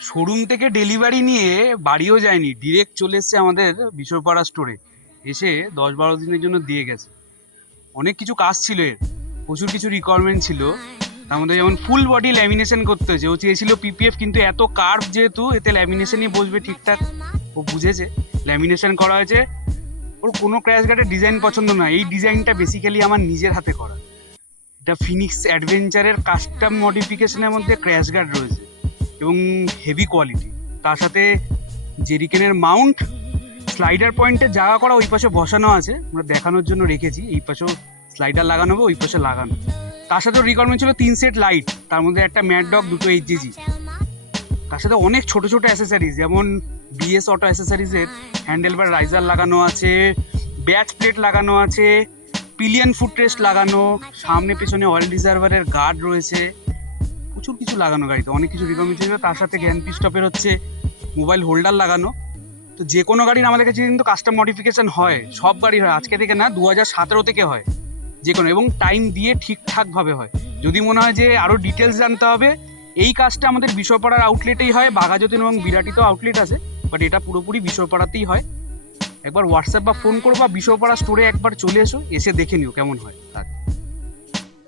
Showroom থেকে delivery নিয়ে বাড়িও যায়নি, ডিরেক্ট চলে এসছে আমাদের বিশ্বপাড়া স্টোরে। এসে 10-12 দিনের জন্য দিয়ে গেছে। অনেক কিছু কাজ ছিল এর, প্রচুর কিছু রিকোয়ারমেন্ট ছিল। তার মধ্যে যেমন ফুল বডি ল্যামিনেশন করতে হয়েছে। ও চেয়েছিল পিপিএফ, কিন্তু এত কার্ভ যেহেতু এতে ল্যামিনেশনই বসবে ঠিকঠাক। ও বুঝেছে, ল্যামিনেশন করা হয়েছে। ওর কোনো ক্র্যাশ গার্ডের ডিজাইন পছন্দ না, এই ডিজাইনটা বেসিক্যালি আমার নিজের হাতে করা। এটা ফিনিক্স অ্যাডভেঞ্চারের কাস্টম মডিফিকেশনের মধ্যে ক্র্যাশ গার্ড রয়েছে এবং হেভি কোয়ালিটি। তার সাথে জেরিকেনের মাউন্ট, স্লাইডার পয়েন্টে জায়গা করা ওই পাশে বসানো আছে, আমরা দেখানোর জন্য রেখেছি। এই পাশেও স্লাইডার লাগানো হবে, ওই পাশে লাগানো। তার সাথে রিকোয়ারমেন্ট ছিল 3 সেট লাইট, তার মধ্যে একটা ম্যাড ডগ, দুটো এইচজিজি। তার সাথে অনেক ছোট ছোট অ্যাসেসারিজ, যেমন বিএস অটো অ্যাসেসারিজের হ্যান্ডেল বার রাইজার লাগানো আছে, ব্যাচ প্লেট লাগানো আছে, পিলিয়ন ফুটরেস্ট লাগানো, সামনে পেছনে অয়েল রিজার্ভারের গার্ড রয়েছে, প্রচুর কিছু লাগানো গাড়িতে, অনেক কিছু রিকোয়ারমেন্ট ছিল। তার সাথে গ্যান পিস্টপের হচ্ছে মোবাইল হোল্ডার লাগানো। তো যে কোনো গাড়ির আমাদের কাছে কিন্তু কাস্টম মডিফিকেশন হয়, সব গাড়ি হয়, আজকে থেকে না 2017 থেকে হয় যে কোনো, এবং টাইম দিয়ে ঠিকঠাকভাবে হয়। যদি মনে হয় যে আরও ডিটেলস জানতে হবে, এই কাজটা আমাদের বিশ্বপাড়ার আউটলেটেই হয়। বাঘাযতীন এবং বিরাটিতেও আউটলেট আছে, বাট এটা পুরোপুরি বিশ্বপাড়াতেই হয়। একবার হোয়াটসঅ্যাপ বা ফোন করো, বা বিশ্বপাড়া স্টোরে একবার চলে এসো, এসে দেখে নিও কেমন হয় কাজ।